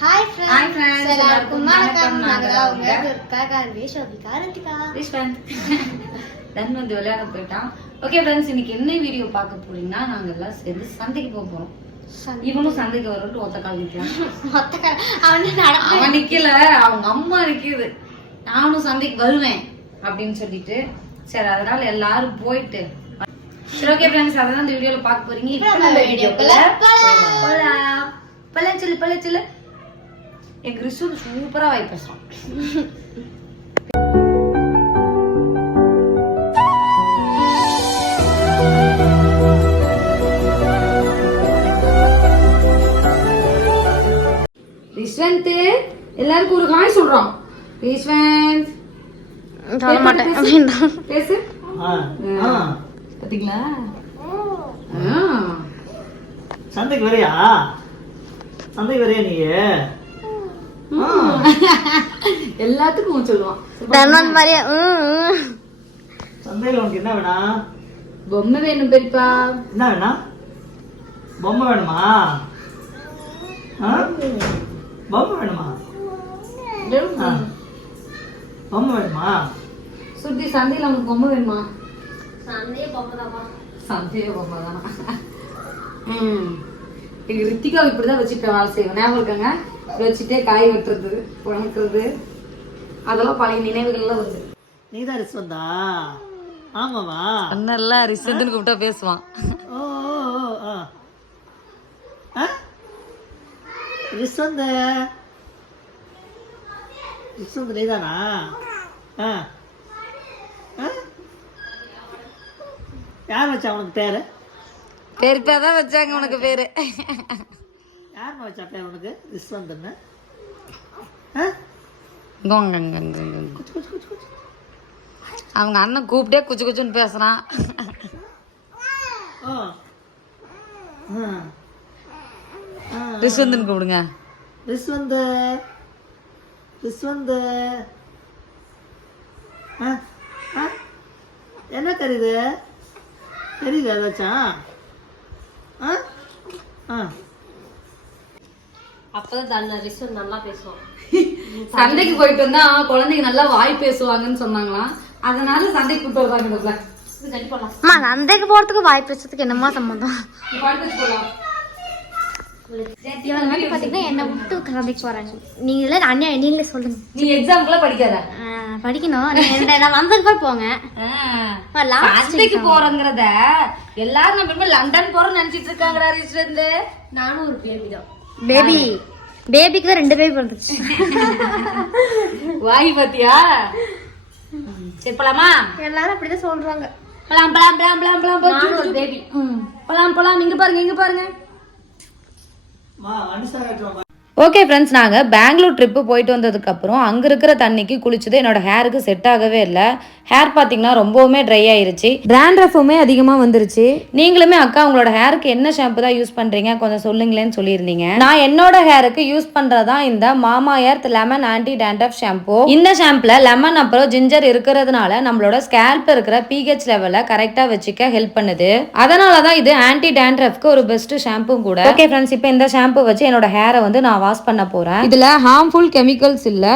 Hi friends எல்லாருக்கும் வணக்கம். ரந்திகா ரிஷ்வந்த் தன் வந்து விளையாட போயிட்டான். ஓகே ஃப்ரெண்ட்ஸ் இன்னைக்கு என்ன வீடியோ பார்க்க போறீங்கன்னா நாங்க எல்லாம் சேர்ந்து சந்தைக்கு போக போறோம். இவனும் சந்தைக்கு வரட்டு ஒத்த கால் நிற்கிறான் கட- அவன் அவன் நிக்கல. அவங்க அம்மா நிக்குது. நானும் சந்தைக்கு வருவேன் அப்படின்னு சொல்லிட்டு. சரி அதனால எல்லாரும் போயிட்டு. சரி ஓகே ஃப்ரெண்ட்ஸ் அதான் இந்த வீடியோல பார்க்க போறீங்க. இப்போ நம்ம வீடியோக்குள்ள பழச்சில்லு பழச்சில்லு எங்க ரிஷு சூப்பரா வாய் பேசுறான். ரிஷ்வந்த் எல்லாருக்கும் ஒரு ஹாய் சொல்றோம் ரிஷ்வந்த் சொல்ல மாட்டேன். அப்படின்னா. பேசு. பாத்தீங்களா? சந்தைக்கு வரியா? சந்தைக்கு வரியா நீ. எல்லாத்துக்கும் சொல்லுவான். மாதிரியே ம். சந்தையில உனக்கு என்ன வேணும் பொம்மை வேணும் பெரியப்பா. என்ன வேணும் பொம்மை வேணுமா? பொம்மை வேணுமா. பொம்மை வேணுமா? சுத்தி சந்தையில உனக்கு பொம்மை வேணுமா? சந்தைய பொம்மை தானா? ம். எங்க ரித்திகா இப்படிதான் வச்சுட்டு வேலை செய்வோம் ஞாபகம் இருக்காங்க? வச்சுட்டே காய் வெட்டுறது புழக்கிறது அதெல்லாம் பழைய நினைவுகள் எல்லாம் வருது. நீதான் ரிஸ்வந்தா ஆமாவா? அண்ணெல்லாம் ரிசன்ட்னு கூப்பிட்டா பேசுவான். ஓ ஓ, ஓ? ரிஸ்வந்த ரிஸ்வந்த் நீதானா? ஆ. ஆ? யார் வச்சா உனக்கு பேரு? பெரியப்பா தான் வச்சாங்க உனக்கு பேரு. யாரும்மா வச்சா பேர் உனக்கு? ரிஸ்வந்த்னு குச்சு. அவங்க அண்ணன் கூப்பிட்டே குச்சு குச்சுன்னு பேசுறான். ரிஷவந்தன் கூப்பிடுங்க. ரிஸ்வந்த் ரிஸ்வந்த் என்ன தெரியுது? தெரியுது ஆ அப்பதான் நல்லா பேசுவான். சந்தைக்கு போயிட்டு வந்தா குழந்தைங்க நல்லா வாய் பேசுவாங்கன்னு சொன்னாங்களாம் அதனால சந்தைக்கு கூப்பிட்டு அம்மா சந்தைக்கு போறதுக்கு வாய் பேசுறதுக்கு என்னமா சம்மந்தம் நீ படுத்து வச்சு போடலாம் இவங்க வந்து பாத்தீங்கன்னா என்ன விட்டு சந்தைக்கு போறாங்க நீங்களே அண்ணா நீங்களே சொல்லுங்க நீ எக்ஸாம்க்குள்ள படிக்காத படிக்கணும் நான் வந்ததுக்கு அப்புறம் போங்க சந்தைக்கு போறோங்கிறத எல்லாரும் நம்ம லண்டன் போறோம்னு நினைச்சிட்டு இருக்காங்கடா ரிஷவந்த் நானும் ஒரு பேபி தான் பேபி பேபிக்கு தான் ரெண்டு பேபி பிறந்துச்சு வாய் பாத்தியா சரி போலாமா எல்லாரும் அப்படிதான் சொல்றாங்க பலாம் பலாம் பலாம் பலாம் பலாம் பேபி பலாம் பலாம் இங்க பாருங்க இங்க பாருங்க மா வண்டி சார் ஓகே ஃப்ரெண்ட்ஸ் நாங்கள் பெங்களூர் ட்ரிப்பு போயிட்டு வந்ததுக்கப்புறம் அங்கே இருக்கிற தண்ணிக்கு குளிச்சது. என்னோட ஹேருக்கு செட் ஆகவே இல்லை. ஹேர் பார்த்தீங்கன்னா ரொம்பவுமே ட்ரை ஆயிருச்சு. பிராண்ட்ரஃபுமே அதிகமாக வந்துருச்சு. நீங்களுமே அக்கா உங்களோட ஹேருக்கு என்ன ஷாம்பு தான் யூஸ் பண்ணுறீங்க கொஞ்சம் சொல்லுங்களேன்னு சொல்லியிருந்தீங்க. நான் என்னோட ஹேருக்கு யூஸ் பண்ணுறதா இந்த Mamaearth lemon anti dandruff shampoo இந்த ஷாம்பில் லெமன் அப்புறம் ஜிஞ்சர் இருக்கிறதுனால நம்மளோட ஸ்கேல்ப் இருக்கிற பிஹெச் லெவலை கரெக்டாக வச்சுக்க ஹெல்ப் பண்ணுது. அதனால தான் இது ஆன்டி டேண்ட்ரஃப்க்கு ஒரு பெஸ்ட் ஷாம்பும் கூட. ஓகே ஃப்ரெண்ட்ஸ் இப்போ இந்த ஷாம்பு வச்சு என்னோட ஹேரை வந்து நான் வாஷ் பண்ண போறேன். இதுல ஹார்ம்ஃபுல் கெமிக்கல்ஸ் இல்ல.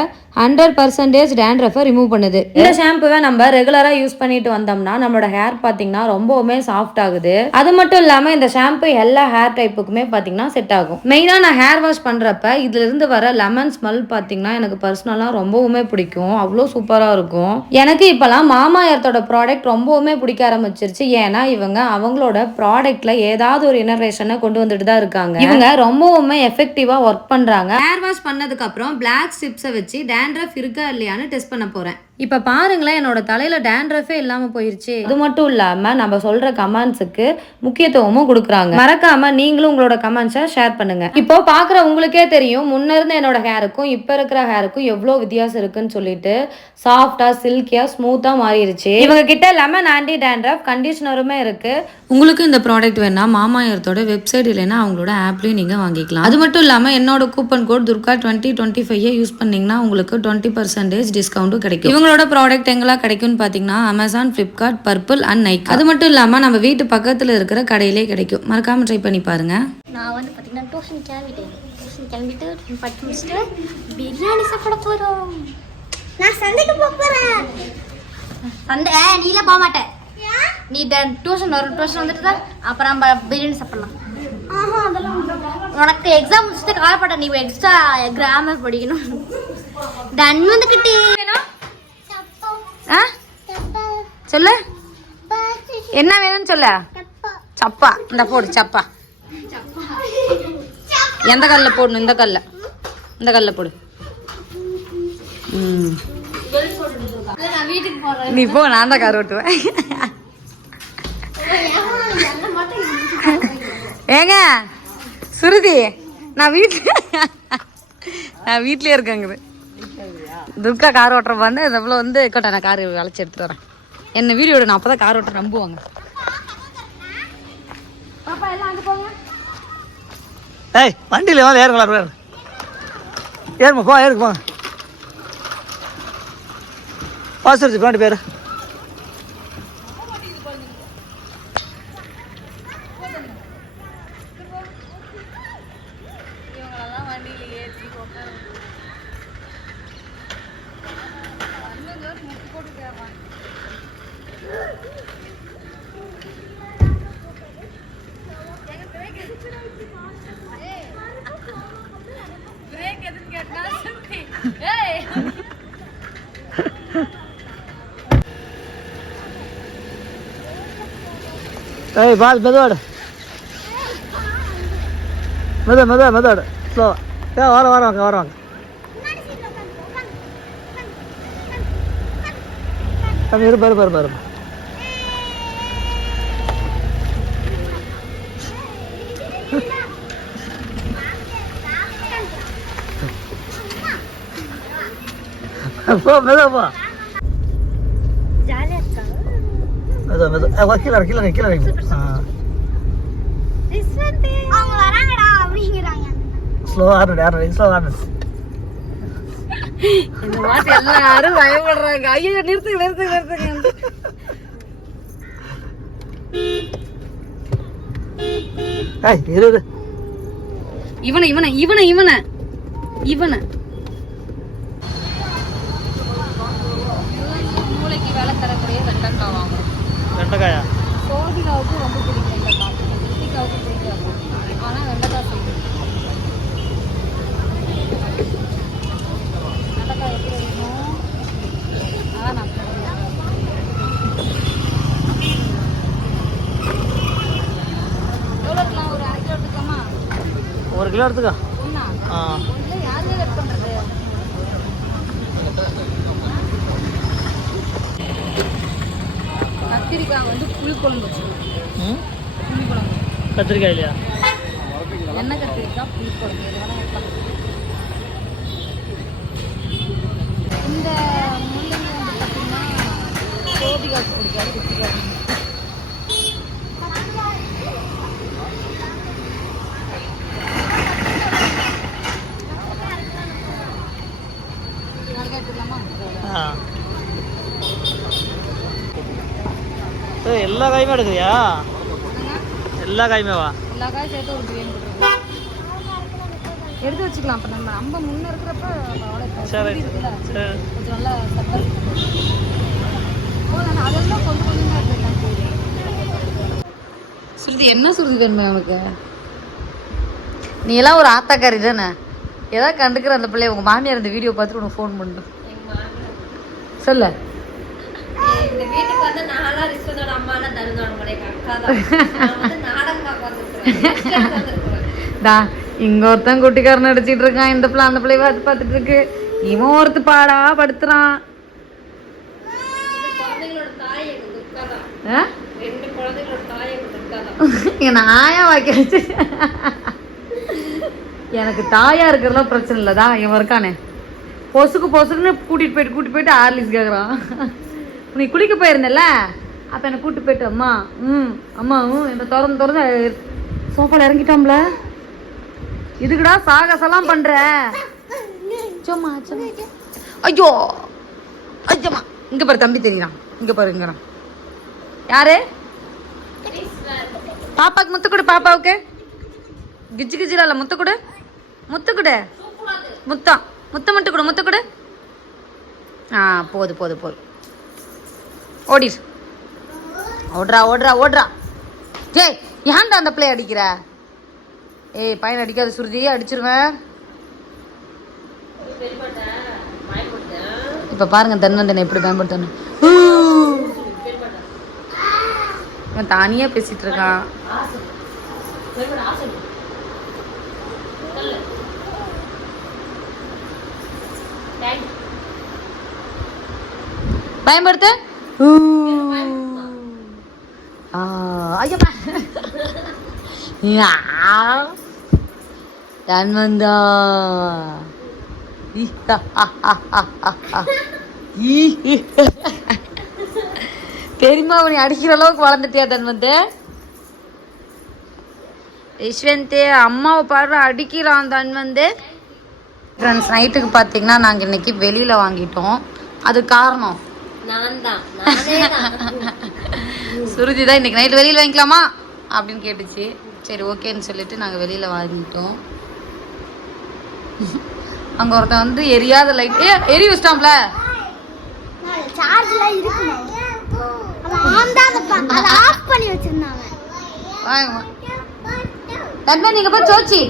ஹண்ட்ரட் பர்சன்டேஜ் டேண்ட்ரஃபை ரிமூவ் பண்ணுது. இந்த ஷாம்புவை நம்ம ரெகுலராக யூஸ் பண்ணிட்டு வந்தோம்னா நம்மளோட ஹேர் பார்த்தீங்கன்னா ரொம்பவுமே சாஃப்ட் ஆகுது. அது மட்டும் இல்லாமல் இந்த ஷாம்பு எல்லா ஹேர் டைப்புக்குமே பார்த்தீங்கன்னா செட் ஆகும். மெயினாக நான் ஹேர் வாஷ் பண்ணுறப்ப இதுலேருந்து வர லெமன் ஸ்மெல் பார்த்தீங்கன்னா எனக்கு பர்சனலாக ரொம்பவுமே பிடிக்கும். அவ்வளோ சூப்பராக இருக்கும். எனக்கு இப்போலாம் மாமா எர்த்தோட ப்ராடக்ட் ரொம்பவுமே பிடிக்க ஆரம்பிச்சிருச்சு. ஏன்னா இவங்க அவங்களோட ப்ராடக்ட்ல ஏதாவது ஒரு இனர்வேஷனை கொண்டு வந்துட்டு தான் இருக்காங்க. இவங்க ரொம்பவுமே எஃபெக்டிவாக ஒர்க் பண்ணுறாங்க ஹேர் வாஷ் பண்ணதுக்கப்புறம் பிளாக் ஸ்டிப்ஸை வச்சு டேண்ட்ரஃப் இருக்கா இல்லையான்னு டெஸ்ட் பண்ண போறேன். இப்ப பாருங்களேன் என்னோட தலையில டேண்ட்ரஃபே இல்லாம போயிருச்சு. அது மட்டும் இல்லாம நம்ம சொல்ற கமெண்ட்ஸுக்கு முக்கியத்துவமும் கொடுக்குறாங்க. மறக்காம நீங்களும் உங்களோட கமெண்ட்ஸை ஷேர் பண்ணுங்க. இப்போ பாக்குற உங்களுக்கே தெரியும் முன்ன இருந்த என்னோட ஹேருக்கும் இப்ப இருக்கிற ஹேருக்கும் எவ்வளவு வித்தியாசம் இருக்குன்னு சொல்லிட்டு சாஃப்டா சில்கியா ஸ்மூத்தா மாறிடுச்சு இவங்க கிட்ட லெமன் ஆன்டி டேண்ட்ரஃப் கண்டிஷனருமே இருக்கு. உங்களுக்கு இந்த ப்ராடக்ட் வேணா மாமா எர்த்தோட வெப்சைட் இல்லைன்னா அவங்களோட ஆப்லயும் நீங்க வாங்கிக்கலாம். அது மட்டும் இல்லாம என்னோட coupon code Durga twenty twenty five use பண்ணீங்கன்னா உங்களுக்கு டுவெண்ட்டி பர்சன்டேஜ் டிஸ்கவுண்ட்டும் கிடைக்கும். இவங்களோட ப்ராடக்ட் எங்கெல்லாம் கிடைக்கும்னு பார்த்தீங்கன்னா Amazon Flipkart Purplle and Nike அது மட்டும் இல்லாமல் நம்ம வீட்டு பக்கத்தில் இருக்கிற கடையிலே கிடைக்கும். மறக்காமல் ட்ரை பண்ணி பாருங்க. நான் வந்து பார்த்தீங்கன்னா டியூஷன் கிளம்பிட்டேன். டியூஷன் கிளம்பிட்டு படிச்சு முடிச்சுட்டு பிரியாணி சாப்பிட போகிறோம் நான் சந்தைக்கு போக போகிறேன் சந்தை நீலாம் போக மாட்டேன் நீ டியூஷன் வரும். டியூஷன் வந்துட்டு தான் அப்புறம் நம்ம பிரியாணி சாப்பிடலாம். உனக்கு எக்ஸாம் முடிச்சுட்டு காலப்பட்ட நீ எக்ஸ்ட்ரா கிராமர் படிக்கணும். டன் வந்துக்கிட்டே ஆ? சொல்லு. என்ன வேணும்னு சொல்ல. சப்பா. இந்த போடு சப்பா. எந்த கல்ல போடணும்? இந்த கல்ல இந்த கல்ல போடு. நீ போ நான் தான் கார் ஓட்டுவேன். ஏங்க சுருதி நான் வீட்டில் நான் வீட்லயே இருக்கேங்குது. துர்கா கார் ஓட்டுற வந்து இவ்வளோ வந்து இருக்கட்டும் நான் கார் அழைச்சி எடுத்துட்டு வரேன். என்ன வீடியோ நான் அப்போ தான் கார் ஓட்ட நம்புவாங்க ஏய் வண்டியில் வந்து ஏறுங்களா வேறு ஏறுமா போ ஏறுக்கு போங்க பாசுருச்சு பின்னாடி பேர். ஏய் பால் மெதுவாடு மெதுவா மெதுவா மெதுவாடு ஸ்லோ ஏ வர வர வாங்க வர வாங்க தம்பி இரு பாரு பாரு பாரு போ மெதுவா போ ஜாலியாக இருக்காங்க மெதுவா மெதுவா கீழே கீழே கீழே அவங்க வராங்கடா அப்படிங்கிறாங்க ஸ்லோ ஆடுறேன் ஆடுறேன் ஸ்லோ ஆடுறேன் இந்த மாசம் எல்லாரும் பயப்படுறாங்க ஐயோ நிறுத்துங்க நிறுத்துங்க நிறுத்துங்க ஏய் இரு இவனை இவனை இவனை இவனை இவனை மூளைக்கு வேலை தரக்கூடிய வாங்குறோம் வெண்டைக்காயா? சோதிகாவுக்கு ரொம்ப பிடிக்கும் வெண்டைக்காய் ரித்திகாவுக்கு பிடிக்காது. ஆனால் வெண்டைக்காய் செய்யும் வெண்டைக்காய் எப்படி வேணும் அதான் நான் ஒரு கிலோ எடுத்துக்கோ. ஆ ஒன்று யாருமே கட் பண்ணுறது கத்திரிக்காய் வந்து புளிக்குழம்பு வச்சுருக்கோம் ம்? புளிக்குழம்பு கத்திரிக்காய் இல்லையா? எண்ணெய் கத்திரிக்காய் புளிக்குழம்பு. இந்த முள்ளங்கி வந்து பார்த்தீங்கன்னா சோதிகாவுக்கு பிடிக்காது குத்திக்காது எடுத்துக்கலாமா ஆ ஏய், எல்லா காயுமே எடுக்கிறியா? எல்லா காயுமே வா. எல்லா காயும் சேர்த்து ஒரு பிரியாணி எடுத்து வச்சுக்கலாம் அப்போ நம்ம நம்ம முன்ன இருக்கிறப்ப அவ்வளோ சரி. சரி. கொஞ்சம் நல்லா போதும் அதெல்லாம் கொஞ்சம் கொஞ்சமாக எடுத்துக்கலாம். சுருதி என்ன சுருதி வேணும் உனக்கு? நீ எல்லாம் ஒரு ஆத்தாக்காரி தானே? ஏதாவது கண்டுக்கிற அந்த பிள்ளைய உங்கள் மாமியார் இந்த வீடியோ பார்த்துட்டு உனக்கு ஃபோன் பண்ணு சொல்ல. இந்த வீட்டுக்கு வந்து நான்லாம் அக்கா தான் நாடகம் பார்க்க இங்க ஒருத்தன் குட்டிக்காரன் அடிச்சிட்டு இருக்கான். இந்த பிள்ளை அந்த பிள்ளை பார்த்து பார்த்துட்டு இருக்கு. இவன் ஒருத்து பாடா படுத்துறான். குழந்தைங்களோட தாய் எங்க துர்கா தான் ஆ? ரெண்டு குழந்தைங்களோட தாய் எங்க துர்கா தான் என் ஆயா வாக்கி வச்சு எனக்கு தாயா இருக்கிறதுலாம் பிரச்சனை இல்லைதா இவன் இருக்கானே. பொசுக்கு பொசுக்குன்னு கூட்டிட்டு போயிட்டு கூட்டிட்டு போயிட்டு ஆர்லிஸ் கேக்குறான். நீ குளிக்க போயிருந்தல அப்போ என்னை கூட்டிட்டு போயிட்டு அம்மா ம் அம்மா ம் என்னை திறந்து திறந்து சோஃபாவில் இறங்கிட்டோம்ல. இதுக்குடா சாகசெல்லாம் பண்ணுற சும்மா சும்மா. ஐயோ ஐயம்மா. இங்கே பாரு தம்பி தெரியுறான். இங்கே பாரு இங்கிறான் யாரு? பாப்பாக்கு முத்து கொடு பாப்பாவுக்கு. கிஜி கிஜில இல்லை முத்து கொடு. முத்து கொடு. முத்தம் முத்தம் மட்டும் கொடு முத்து கொடு. ஆ போது போது போது. ஓடிடு ஓடுறா ஓடுறா ஓடுறா. ஏய் ஏன்டா அந்த பிள்ளை அடிக்கிற? ஏய் பையன் அடிக்காத சுருதி அடிச்சிருவேன். இப்போ பாருங்க தன்னந்தனை எப்படி பயன்படுத்தணும். இவன் தானியே பேசிட்டு இருக்கான். பயன்படுத்து. ஆ, ஐயப்பா. யா. தெரியுமா ஈ, பெரியம்மா அவனை அடிக்கிற அளவுக்கு வளர்ந்துட்டியா தன்வந்து யஷ்வந்த் அம்மாவை பாரு அடிக்கிறான் தன்வந்து ஃப்ரெண்ட்ஸ் நைட்டுக்கு பார்த்தீங்கன்னா நாங்கள் இன்னைக்கு வெளியில் வாங்கிட்டோம் அது காரணம் சுருதி தான் இன்னைக்கு நைட் வெளியில் வாங்கிக்கலாமா? அப்படின்னு கேட்டுச்சு. சரி ஓகேன்னு சொல்லிட்டு நாங்கள் வெளியில் வாங்கிட்டோம். அங்கே ஒருத்தன் வந்து எரியாத லைட் ஏ எரி வச்சிட்டாம்ல சார்ஜ்ல இருக்கணும். அவன் ஆன் தான் வைப்பான். அதை ஆஃப் பண்ணி வச்சிருந்தாங்க. வாங்க தன்வந்த் நீங்க போய் சோச்சி.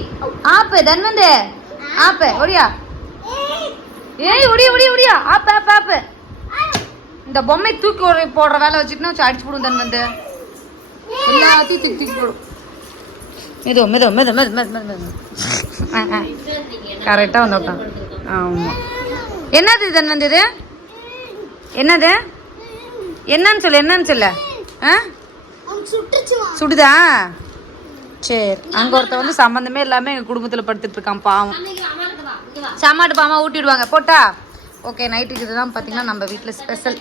ஆப்பு தன்வந்த். ஆப்பு ஒடியா. ஏய் ஒடியா ஒடியா ஒடியா. ஆப்பு ஆப்பு ஆப்பு. இந்த பொம்மை தூக்கி ஒரு போடுற வேலை வச்சுட்டுனா வச்சு அடிச்சு போடும் தன்வந்த் எல்லாத்தையும் தூக்கி தூக்கி போடும். மெது மெது மெது மெது மெது மெது மெது கரெக்டாக வந்து உட்காந்து ஆமாம் என்னது இது தன்வந்த் இது? என்னது? என்னன்னு சொல்லு என்னன்னு சொல்லு. ஆ? சுடுதா? சரி. அங்க ஒருத்தன் வந்து சம்பந்தமே இல்லாம எங்க குடும்பத்துல படுத்துட்டு இருக்கான் பாவம். சாமாட்டு பாமா ஊட்டிடுவாங்க போட்டா? ஓகே நைட்டுக்கு இதுதான் பாத்தீங்கன்னா நம்ம வீட்ல ஸ்பெஷல்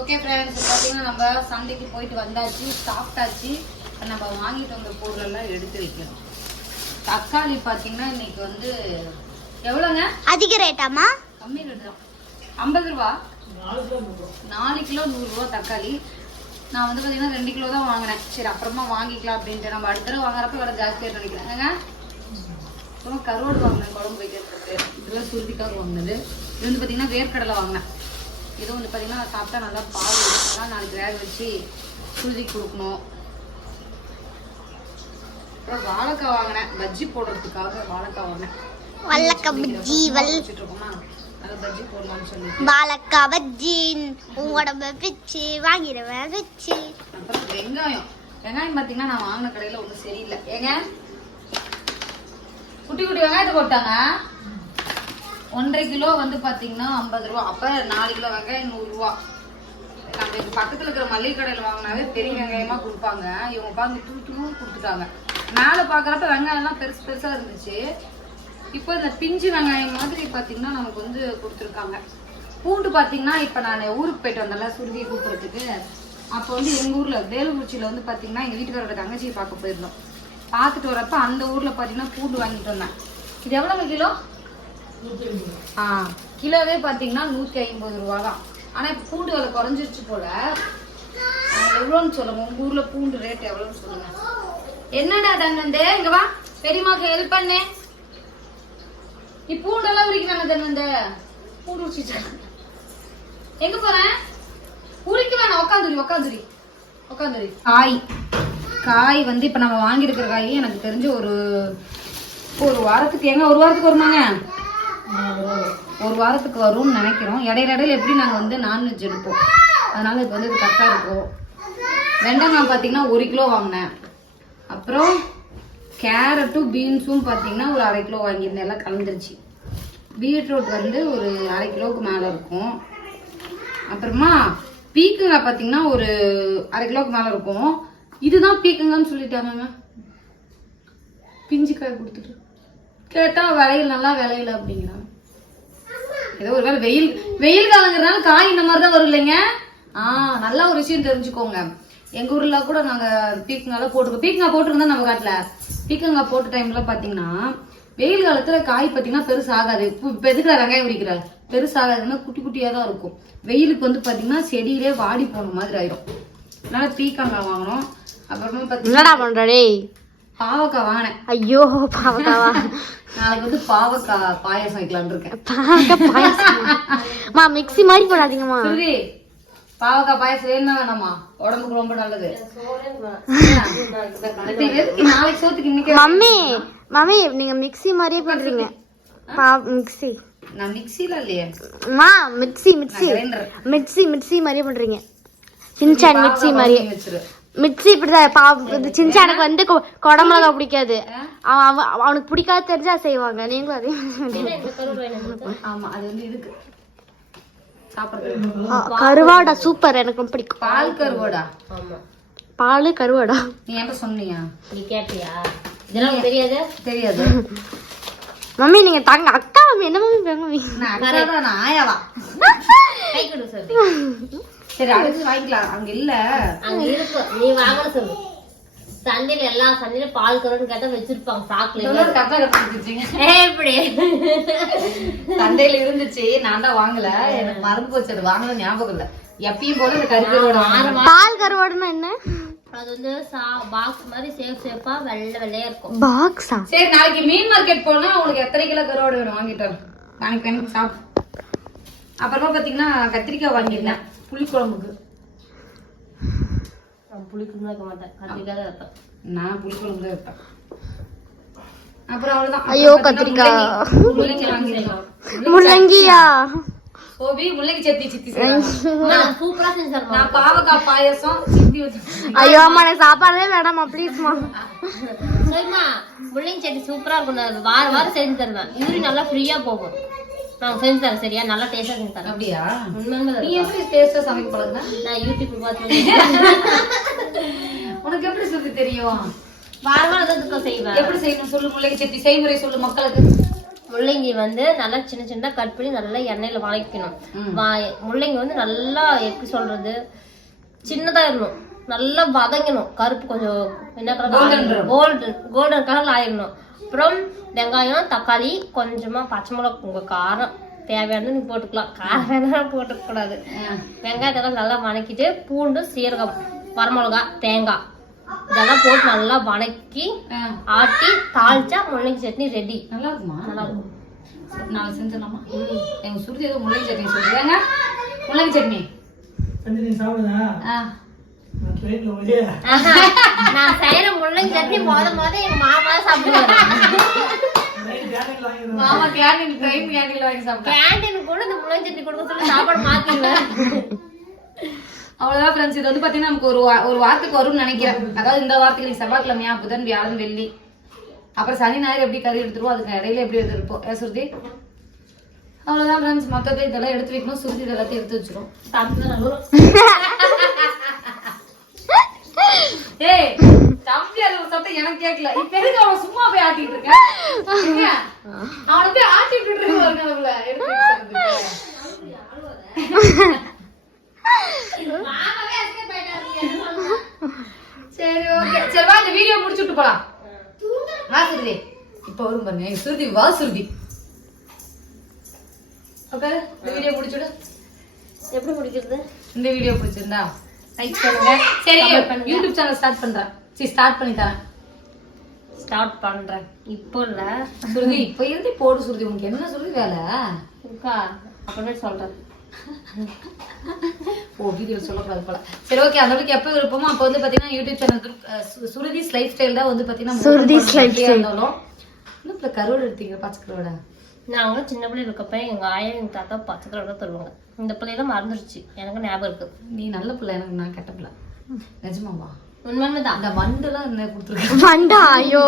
ஓகே ஃப்ரெண்ட்ஸ் பாத்தீங்கன்னா நம்ம சந்தைக்கு போயிட்டு வந்தாச்சு சாப்பிட்டாச்சு. இப்ப நம்ம வாங்கிட்டு வந்த பொருள் எல்லாம் எடுத்து வைக்கிறோம் தக்காளி பாத்தீங்கன்னா இன்னைக்கு வந்து எவ்வளோங்க? அதிக ரேட்டாமா கம்மி ரேட்டு தான். ஐம்பது ரூபா? நாலு கிலோ நூறுரூவா தக்காளி. நான் வந்து பார்த்தீங்கன்னா ரெண்டு கிலோ தான் வாங்கினேன். சரி அப்புறமா வாங்கிக்கலாம் அப்படின்ட்டு. நம்ம அடுத்த தடவை வாங்குறப்ப விட ஜாஸ்தியாக நினைக்கிறேன். அப்புறம் கருவாடு வாங்கினேன் குழம்பு வைக்கிறதுக்கு. இதெல்லாம் சுருதிக்காக வாங்கினது. இது வந்து பார்த்தீங்கன்னா வேர்க்கடலை வாங்கினேன். இது வந்து பார்த்தீங்கன்னா சாப்பிட்டா நல்லா பால் நல்லா நாளைக்கு வேக வச்சு சுருதி கொடுக்கணும் அப்புறம் வாழைக்காய் வாங்கினேன். பஜ்ஜி போடுறதுக்காக வாழைக்காய் வாங்கினேன். வல்லக்க பஜ்ஜி இருக்கோமா அதை பஜ்ஜி உடம்ப பிச்சு வாங்கிடுவேன் பிச்சு. அப்புறம் வெங்காயம். வெங்காயம் பார்த்தீங்கன்னா நான் வாங்கின கடையில் ஒன்றும் சரியில்லை. ஏங்க? குட்டி குட்டி வெங்காயத்தை போட்டாங்க. ஒன்றரை கிலோ வந்து பார்த்தீங்கன்னா ஐம்பது ரூபா. அப்போ நாலு கிலோ வெங்காயம் நூறுரூவா நம்ம இங்க பக்கத்தில் இருக்கிற மளிகை கடையில் வாங்கினாவே பெரிய வெங்காயமா கொடுப்பாங்க. இவங்க பாருங்க தூள் தூள் கொடுத்துட்டாங்க. மேலே பார்க்குறப்ப வெங்காயம்லாம் பெருசு பெருசாக இருந்துச்சு. இப்போ இந்த பிஞ்சு வெங்காயம் மாதிரி பார்த்தீங்கன்னா நமக்கு வந்து கொடுத்துருக்காங்க. பூண்டு பார்த்தீங்கன்னா இப்போ நான் ஊருக்கு போயிட்டு வந்தேன்ல சுருதி கூப்பிட்றதுக்கு. அப்போ வந்து எங்கள் ஊரில் வேலுக்குறிச்சியில் வந்து பார்த்தீங்கன்னா எங்கள் வீட்டுக்காரோட தங்கச்சியை பார்க்க போயிருந்தோம். பார்த்துட்டு வரப்ப அந்த ஊரில் பார்த்தீங்கன்னா பூண்டு வாங்கிட்டு வந்தேன். இது எவ்வளோங்க கிலோ? ஆ கிலோவே பார்த்தீங்கன்னா நூற்றி ஐம்பது ரூபா தான் ஆனால் இப்போ பூண்டு விலை குறைஞ்சிருச்சு போல. எவ்வளோன்னு சொல்லுங்க. உங்கள் ஊரில் பூண்டு ரேட் எவ்வளோன்னு சொல்லுங்க. என்னடா தன்வந்தே? இங்க வா. பெரியமாக்கு ஹெல்ப் பண்ணு. நீ பூண்டெல்லாம் உரிக்கிறாங்க தன்வந்தே? பூண்டு உரிச்சிட்டு எங்க போறேன் உரிக்க வேணாம். உட்காந்துரி உட்காந்துரி உட்காந்துரி காய். காய் வந்து இப்போ நம்ம வாங்கியிருக்கிற காய் எனக்கு தெரிஞ்சு ஒரு ஒரு வாரத்துக்கு எங்க ஒரு வாரத்துக்கு வருமாங்க? ஒரு வாரத்துக்கு வரும்னு நினைக்கிறோம். இடையில இடையில எப்படி நாங்கள் வந்து நான்வெஜ் எடுப்போம்? அதனால இப்போ வந்து இது கரெக்டாக இருக்கும் வெண்டைக்காய் பார்த்தீங்கன்னா ஒரு கிலோ வாங்கினேன். அப்புறம் கேரட்டும் பீன்ஸும் பார்த்தீங்கன்னா ஒரு அரை கிலோ வாங்கியிருந்தேன். எல்லாம் கலந்துருச்சு. பீட்ரூட் வந்து ஒரு அரை கிலோவுக்கு மேலே இருக்கும். அப்புறமா பீக்கங்காய் பார்த்தீங்கன்னா ஒரு அரை கிலோவுக்கு மேலே இருக்கும். இதுதான் பீக்கங்கான்னு சொல்லிட்டாங்க பிஞ்சு காய் கொடுத்துட்டு. கேட்டால் விளையல் நல்லா விளையல அப்படிங்கிறாங்க ஏதோ ஒரு வேளை வெயில் வெயில் காலங்கிறதுனால காய் இந்த மாதிரி தான் வரும் இல்லைங்க ஆ நல்லா ஒரு விஷயம் தெரிஞ்சுக்கோங்க. எங்க ஊர்ல கூட நாங்க பீக்கங்காலாம் போட்டுருக்கோம். பீக்கங்காய் போட்டிருந்தா நம்ம காட்டுல. பீக்கங்காய் போட்ட டைம்ல பார்த்தீங்கன்னா வெயில் காலத்துல காய் பாத்தீங்கன்னா பெருசு ஆகாது. இப்போ இப்போ எதுக்குல வெங்காயம் உரிக்கிறாங்க பெருசாகாதுன்னா குட்டி குட்டியாக தான் இருக்கும். வெயிலுக்கு வந்து பாத்தீங்கன்னா செடியிலே வாடி போன மாதிரி ஆயிரும். அதனால பீக்கங்காய் வாங்கணும் அப்புறமா பார்த்தீங்கன்னா பாவக்காய் வாங்கினேன் ஐயோ பாவக்காவா? நாளைக்கு வந்து பாவக்காய் பாயாசம் வைக்கலாம்னு இருக்கேன். பாவக்காய் பாயசம்? மா மிக்ஸி மாதிரி போடாதீங்கம்மா. சுருதி பாவக்காய் பாயாசம் வேணுமா வேணாமா உடம்புக்கு ரொம்ப நல்லது. இது எதுக்கு நாளைக்கு சோத்துக்கு இன்னைக்கு மம்மி மம்மி நீங்க மிக்ஸி மாதிரியே பண்றீங்க பா மிக்ஸி. நான் மிக்ஸில இல்லையே. மா மிக்ஸி மிக்ஸி. மிக்ஸி மிக்ஸி மாதிரியே பண்றீங்க சின்சான் மிக்ஸி மாதிரியே. இப்படிதான் பா இது சின்சானுக்கு வந்து கொ- குடமிளகா பிடிக்காது. அவன் அவன் அவனுக்கு பிடிக்காது தெரிஞ்சா செய்வாங்க. நீங்களும் அதே ஆமா அது வந்து இதுக்கு. கருவாடா. சூப்பர். எனக்கு ரொம்ப பிடிக்கும். பால் கருவோடா? பால் கருவாடா? நீ என்கிட்ட சொன்னியா? நீ கேட்டியா? இதெல்லாம் தெரியாது? தெரியாது. மம்மி நீங்க தாங்க அக்கா மம்மி என்ன மம்மி பேங்க மம்மி? நான் ஆயாவா? கை கொடு சொல்லி சரி அடுத்து வாங்கிக்கலாம். அங்க இல்ல. அங்க இருக்கு. நீ வாங்கல சொல்லு. சந்தையில எல்லா சந்தையில பால் கருன்னு கேட்டா வச்சிருப்பாங்க சாக்குல இன்னொரு கப்பா கப்பிச்சிங்க எப்படி சந்தையில இருந்துச்சு நான் தான் வாங்கல. எனக்கு மறந்து போச்சு அது வாங்கல ஞாபகம் இல்ல. எப்பயும் போல இந்த கருக்கரோட பால் கருவாடுனா என்ன? அது வந்து சா பாக்ஸ் மாதிரி சேஃப் சேஃபா வெள்ளை வெள்ளையா இருக்கும். பாக்ஸா சரி நாளைக்கு மீன் மார்க்கெட் போனா உனக்கு எத்தனை கிலோ கருவாடு வேணும்? வாங்கிட்டு வரேன் நாளைக்கு எனக்கு சாப்பிடு. அப்புறமா பாத்தீங்கன்னா கத்திரிக்காய் வாங்கியிருந்தேன். புளிக்குழம்புக்கு. நான் மாட்டேன். கத்திரிக்காய் தான் நான் புளிக்குழம்பு தான் அப்புறம் ஐயோ, கத்திரிக்காய். முள்ளங்கி- முள்ளங்கி வாங்கியிருந்தோம் முள்ளங்கியா? கோபி முள்ளங்கி சித்தி. நான் சூப்பரா செஞ்சு தரேன். நான் பாவக்காய் பாயசம் சித்தி ஐயோ அம்மா எனக்கு சாப்பாடே வேணாமா ப்ளீஸ்மா சரிம்மா முள்ளங்கி சட்னி சூப்பரா இருக்கும் நான் வாரம் வாரம் செஞ்சு தருவேன். யூரி நல்லா ஃப்ரீயா போகும். நான் செஞ்சு தரேன் சரியா? நல்லா டேஸ்டா செஞ்சு தரேன். அப்படியா? நீ. எப்படி டேஸ்டா சமைக்க பழகுன? நான் யூடியூப் பார்த்து உனக்கு எப்படி சொல்லி தெரியும்? வாரம் வாரம் எதுக்கு செய்வேன். எப்படி செய்யணும் சொல்லு முள்ளங்கி சட்னி செய்முறை சொல்லு மக்களுக்கு. முள்ளங்கி வந்து நல்லா சின்ன சின்னதா கட் பண்ணி நல்லா எண்ணெயில வதக்கணும். வா- முள்ளங்கி வந்து நல்லா எப்படி சொல்றது சின்னதா இருக்கணும் நல்லா வதங்கணும். கருப்பு கொஞ்சம் என்ன கலர் கோல்டன் கோல்டன் கலர்ல ஆயிடணும் அப்புறம் வெங்காயம் தக்காளி கொஞ்சமா பச்சை மிளகா உங்க காரம் தேவையானது நீ போட்டுக்கலாம். காரம் வேணா போட்டுக்க கூடாது. வெங்காயத்தெல்லாம் நல்லா வதக்கிட்டு பூண்டு சீரகம் வரமிளகா தேங்காய் இதெல்லாம் போட்டு நல்லா வதக்கி ஆட்டி தாளிச்சா முள்ளங்கி சட்னி ரெடி நல்லா இருக்குமா. நல்லா இருக்கும் நாளைக்கு செஞ்சிடலாமா எங்க சுருதி ஏதோ முள்ளங்கி சட்னி சொல்றாங்க முள்ளங்கி சட்னி. ஆ. ஆஹா, நான் செய்யற முள்ளங்கி சட்னி மொத மொத எங்க மாமா சாப்பிடுவாரு. மாமா கேண்டீன் டைம் கேண்டீன்ல வாங்கி சாப்பிட்டேன் கேண்டீன் கூட இந்த முள்ளங்கி சட்னி கொடுக்க சொல்லி சாப்பாடு மாத்திடுவேன். அவ்வளவுதான் ஃப்ரெண்ட்ஸ் இது வந்து பாத்தீங்கன்னா நமக்கு ஒரு ஒரு வாரத்துக்கு வரும்னு நினைக்கிறேன். அதாவது இந்த வாரத்துக்கு செவ்வாய்க்கிழமையா புதன் வியாழன் வெள்ளி. அப்புறம் சனி ஞாயிறு எப்படி கறி எடுத்துருவோம் அதுக்கு இடையில எப்படி எடுத்துருப்போம். ஏன் சுருதி? அவ்வளவுதான் ஃப்ரெண்ட்ஸ் மொத்தத்தை இதெல்லாம் எடுத்து வைக்கணும். சுருதி இது எல்லாத்தையும் எடுத்து வச்சிரும் ஏய் தம்பி அது சத்தம் எனக்கு கேட்கல இப்ப எதுக்கு அவன் சும்மா போய் ஆட்டிட்டு இருக்க? அவனை போய் ஆட்டிட்டு இருக்கு பாருங்க அவள. சரி ஓகே சரி வா இந்த வீடியோ முடிச்சுட்டு போலாம். வா சுருதி. இப்ப வரும் பாருங்க. ஏய், சுருதி வா சுருதி. ஓகே இந்த வீடியோ முடிச்சுடு. எப்படி பிடிக்கிறது இந்த வீடியோ பிடிச்சிருந்தா லைக் பண்ணுங்க சரி யூடியூப் சேனல் ஸ்டார்ட் பண்றேன். சரி ஸ்டார்ட் பண்ணி தரேன். ஸ்டார்ட் பண்றேன். இப்போ இல்ல. சுருதி இப்ப இருந்து போடு சுருதி. உனக்கு என்ன சுருதி வேலை? இருக்கா? அப்படியே சொல்றேன். ஓ வீடியோ சொல்லக்கூடாது போல. சரி ஓகே அந்த அளவுக்கு எப்போ விருப்பமோ அப்போ வந்து பாத்தீங்கன்னா YouTube channel Shruti's lifestyle தான் வந்து பாத்தீங்கன்னா சுருதிஸ் lifestyle. இருந்தாலும். இன்னும் இப்ப கருவாடு எடுத்தீங்க? பச்சை கருவாடை நாங்களும் சின்ன பிள்ளை இருக்கப்ப எங்க ஆயா எங்க தாத்தா பச்சை கலர் தருவாங்க. இந்த பிள்ளையெல்லாம் மறந்துருச்சு. எனக்கு ஞாபகம் இருக்கு. நீ நல்ல பிள்ளை எனக்கு நான் கெட்ட பிள்ளை. நிஜமாவா? உண்மையுமே தான் அந்த மண்டெல்லாம் என்ன கொடுத்துருக்கேன் வண்டா? ஐயோ.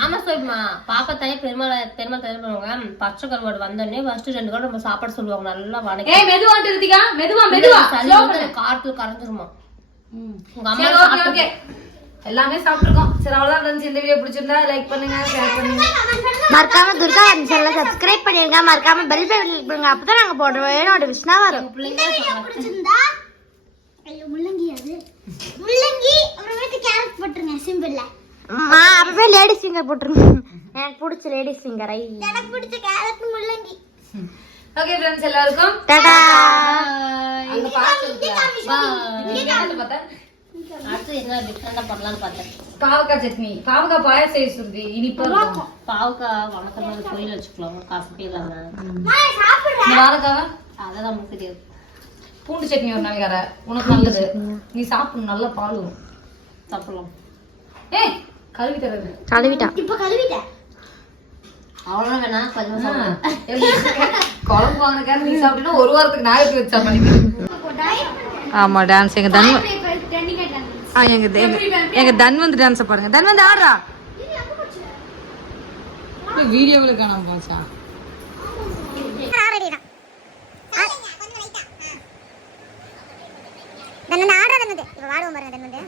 ஆமா சொல்லுமா. பாப்பா தாயே பெருமாள் பெருமாள் தயார் பண்ணுவாங்க. பச்சை கருவாடு வந்தோடனே ஃபர்ஸ்ட் ரெண்டு கூட நம்ம சாப்பாடு சொல்லுவாங்க. நல்லா வணக்கி. ஏய் மெதுவா மெதுவா வந்து காத்துல கரைஞ்சிருமா. உங்க அம்மா ஓகே எல்லாமே சாப்பிட்டுருக்கோம். சரி அவ்வளவுதான் friends. இந்த வீடியோ பிடிச்சிருந்தா லைக் பண்ணுங்க ஷேர் பண்ணுங்க. மறக்காம துர்கா சேனலை சப்ஸ்கிரைப் பண்ணிருங்க. மறக்காம பெல் பட்டன் கிளிக் பண்ணுங்க அப்பதான் நாங்க போடுற நோட்டிபிகேஷனா வரும். பிடிச்சிருந்தா ஐயோ முள்ளங்கி அது. முள்ளங்கி அப்புறமேட்டு கேரட் போட்டுருங்க சிம்பிள்ல அப்பவே லேடிஸ் ஃபிங்கர் போட்டுருங்க. எனக்கு பிடிச்ச லேடிஸ் ஃபிங்கர் ஐ. எனக்கு பிடிச்ச கேரட் முள்ளங்கி. ஓகே ஃப்ரெண்ட்ஸ் எல்லாருக்கும் டாடா. அங்க பார்த்தா? அடுத்து என்ன டிஃப்ரெண்டா பண்ணலாம்னு பார்த்தேன். பாவக்காய் சட்னி. பாவக்காய் இனிப்பா இருக்கும். பாவக்காய் வணக்கம் கோயில் வச்சுக்கலாம். காசு இந்த வாழைக்காவை அதெல்லாம் நமக்கு தெரியாது. பூண்டு சட்னி ஒரு நாளைக்கு அரை. உனக்கு நல்லது. நீ சாப்பிடணும் நல்ல பால் வரும் சாப்பிடலாம். ஏய் கழுவி தரது கழுவிட்டான் இப்ப கழுவிட்டேன் அவ்வளோதான் வேணா. கொஞ்சம் குழம்பு வாங்கின நீ சாப்பிட்டீங்கன்னா ஒரு வாரத்துக்கு எப்படி வச்சு சாப்பிடுவேன் ஆமா டான்ஸ் எங்க தன் ஆ எங்க எங்க- எங்க தன்வந்த் டான்ஸ பாருங்க. தன்வந்த் ஆடுறா. வீடியோவில் காணாம போச்சா? தன்னது ஆடாதனது இப்ப வாடுவோம் பாருங்க தன்னது